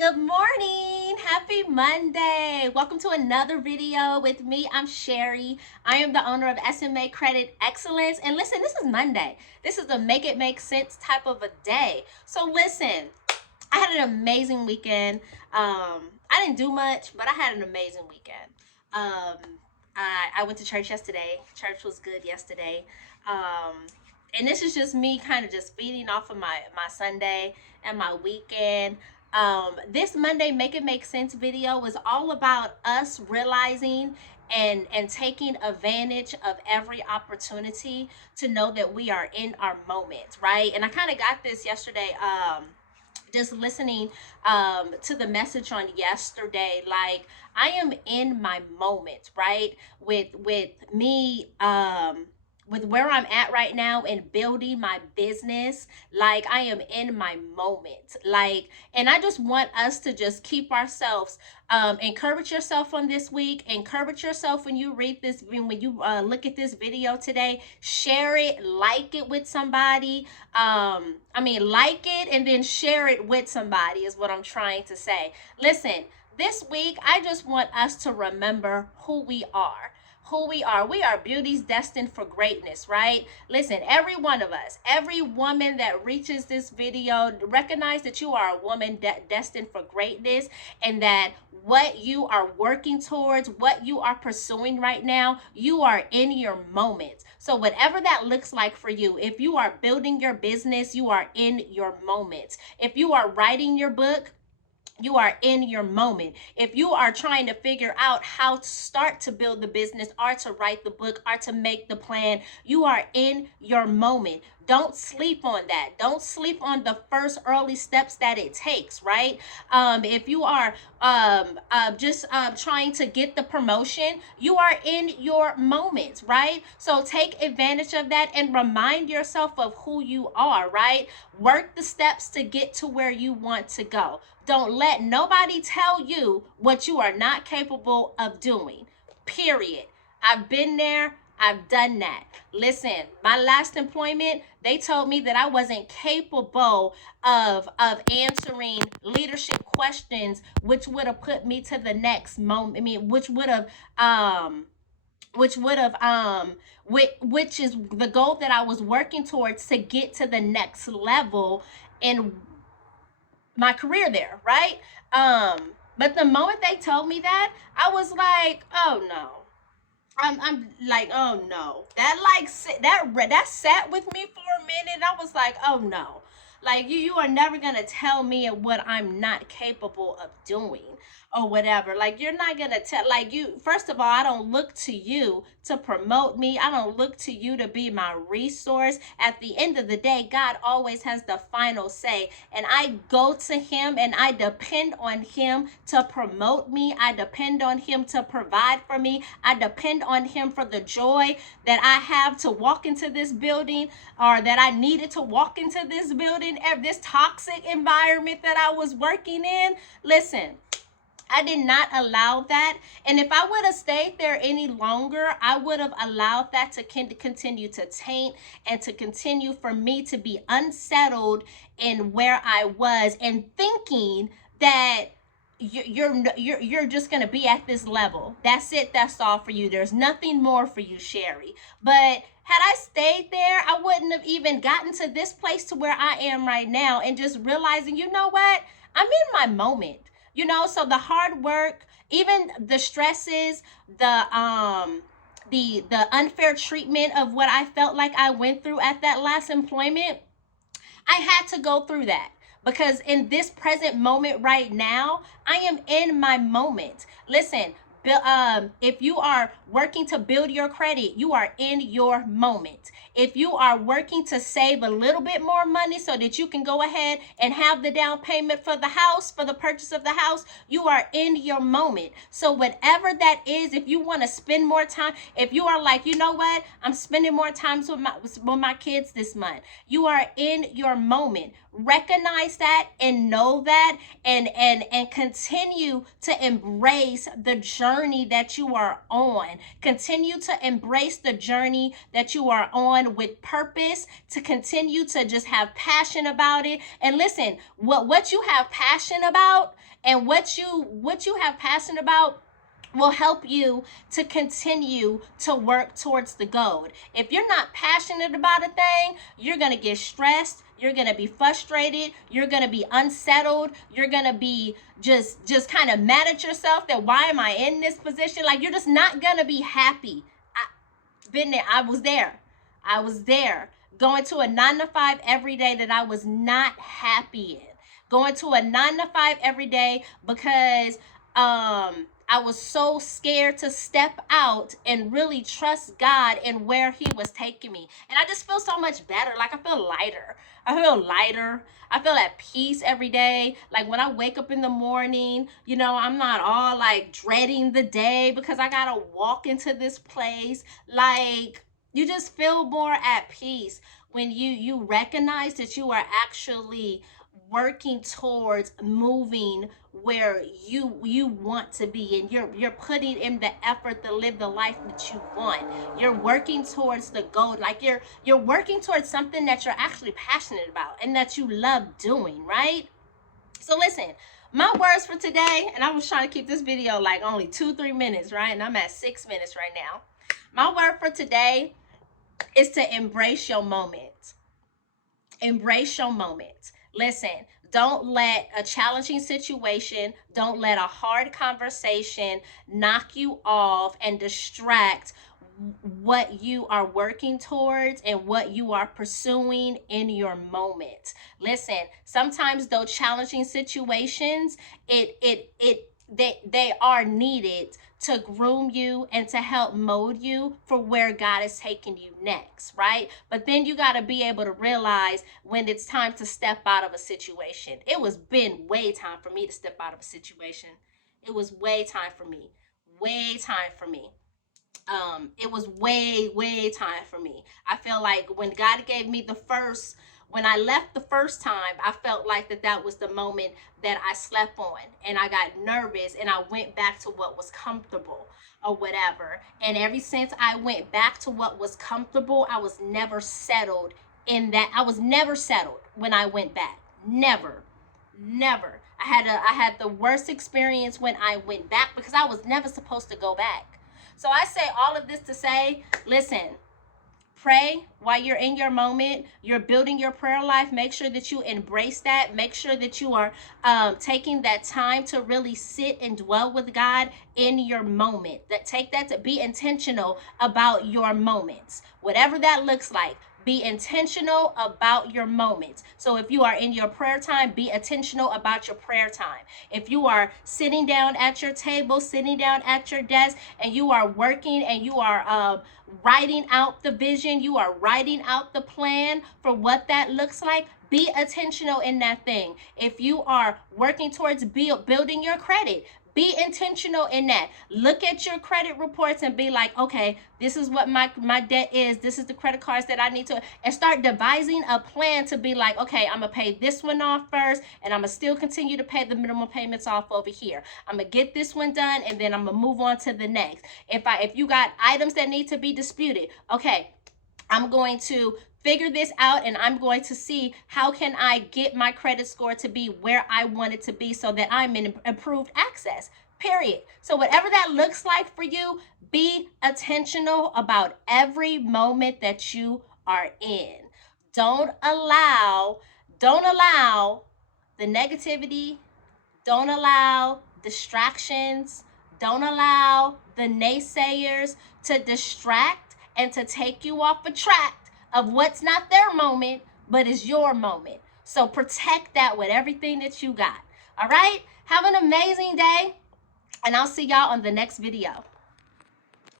Good morning. Happy Monday. Welcome to another video with me. I'm Sherry. I am the owner of SMA Credit Excellence. And listen, this is Monday. This is a make it make sense type of a day. So listen, I had an amazing weekend. I didn't do much, but I had an amazing weekend. I went to church yesterday. Church was good yesterday. And this is just me kind of just feeding off of my Sunday and my weekend. This Monday Make It Make Sense video was all about us realizing and taking advantage of every opportunity to know that we are in our moment, right? And I kind of got this yesterday, just listening to the message on yesterday. Like, I am in my moment, right? With me, with where I'm at right now and building my business, like I am in my moment. Like, and I just want us to just keep ourselves, encourage yourself on this week, encourage yourself when you read this, when you look at this video today, share it, like it with somebody. Like it and then share it with somebody is what I'm trying to say. Listen, this week, I just want us to remember who we are. Who we are. We are beauties destined for greatness, right? Listen, every one of us, every woman that reaches this video, recognize that you are a woman destined for greatness, and that what you are working towards, what you are pursuing right now, you are in your moment. So whatever that looks like for you, if you are building your business, you are in your moment. If you are writing your book, you are in your moment. If you are trying to figure out how to start to build the business or to write the book or to make the plan, you are in your moment. Don't sleep on that. Don't sleep on the first early steps that it takes, right? If you are just trying to get the promotion, you are in your moment, right? So take advantage of that and remind yourself of who you are, right? Work the steps to get to where you want to go. Don't let nobody tell you what you are not capable of doing. Period. I've been there. I've done that. Listen, my last employment, they told me that I wasn't capable of answering leadership questions, which would have put me to the next moment. I mean, which is the goal that I was working towards to get to the next level in my career there, right? But the moment they told me that, I was like, oh no. I'm like, oh no. That sat with me for a minute. I was like, oh no. Like, you are never gonna tell me what I'm not capable of doing or whatever. Like, you're not gonna tell, like, you, first of all, I don't look to you to promote me. I don't look to you to be my resource. At the end of the day, God always has the final say, and I go to him and I depend on him to promote me. I depend on him to provide for me. I depend on him for the joy that I have to walk into this building, or that I needed to walk into this building, this toxic environment that I was working in. Listen, I did not allow that. And if I would have stayed there any longer, I would have allowed that to continue to taint and to continue for me to be unsettled in where I was and thinking that you're just going to be at this level. That's it. That's all for you. There's nothing more for you, Sherry. But had I stayed there, I wouldn't have even gotten to this place to where I am right now, and just realizing, you know what? I'm in my moment. So the hard work, even the stresses, the unfair treatment of what I felt like I went through at that last employment, I had to go through that, because in this present moment right now, I am in my moment. Listen, if you are working to build your credit, you are in your moment. If you are working to save a little bit more money so that you can go ahead and have the down payment for the house, for the purchase of the house, you are in your moment. So whatever that is, if you want to spend more time, if you are like, you know what, I'm spending more time with my kids this month, you are in your moment. Recognize that and know that, and continue to embrace the journey that you are on. Continue to embrace the journey that you are on on with purpose, to continue to just have passion about it. And listen, what you have passion about and what you have passion about will help you to continue to work towards the goal. If you're not passionate about a thing, you're going to get stressed, you're going to be frustrated, you're going to be unsettled, you're going to be just kind of mad at yourself that why am I in this position? Like, you're just not going to be happy. I've been there. I was there going to a 9-to-5 every day that I was not happy in, going to a 9-to-5 every day because I was so scared to step out and really trust God and where he was taking me. And I just feel so much better. Like, I feel lighter. I feel at peace every day. Like, when I wake up in the morning, you know, I'm not all like dreading the day because I gotta walk into this place. Like, you just feel more at peace when you recognize that you are actually working towards moving where you want to be, and you're putting in the effort to live the life that you want. You're working towards the goal. Like, you're working towards something that you're actually passionate about and that you love doing, right? So listen, my words for today, and I was trying to keep this video like only 2-3 minutes, right? And I'm at 6 minutes right now. My word for today is to embrace your moment. Embrace your moment. Listen, don't let a challenging situation, don't let a hard conversation knock you off and distract what you are working towards and what you are pursuing in your moment. Listen, sometimes those challenging situations, they are needed to groom you and to help mold you for where God is taking you next, right? But then you got to be able to realize when it's time to step out of a situation. It was been way time for me to step out of a situation. It was way time for me. Way time for me. It was way time for me. I feel like when God gave me when I left the first time, I felt like that was the moment that I slept on, and I got nervous and I went back to what was comfortable or whatever. And ever since I went back to what was comfortable, I was never settled in that. I was never settled when I went back. Never. I had the worst experience when I went back because I was never supposed to go back. So I say all of this to say, listen, pray while you're in your moment. You're building your prayer life. Make sure that you embrace that. Make sure that you are taking that time to really sit and dwell with God in your moment. Take that to be intentional about your moments. Whatever that looks like, be intentional about your moments. So if you are in your prayer time, be intentional about your prayer time. If you are sitting down at your table, sitting down at your desk, and you are working and you are writing out the vision, you are writing out the plan for what that looks like, be intentional in that thing. If you are working towards building your credit, be intentional in that. Look at your credit reports and be like, okay, this is what my debt is. This is the credit cards that I need to, and start devising a plan to be like, okay, I'm going to pay this one off first, and I'm going to still continue to pay the minimum payments off over here. I'm going to get this one done, and then I'm going to move on to the next. If you got items that need to be disputed, okay, I'm going to figure this out, and I'm going to see how can I get my credit score to be where I want it to be so that I'm in improved access, period. So whatever that looks like for you, be intentional about every moment that you are in. Don't allow the negativity, don't allow distractions, don't allow the naysayers to distract and to take you off a track of what's not their moment, but is your moment. So protect that with everything that you got. All right? Have an amazing day, and I'll see y'all on the next video.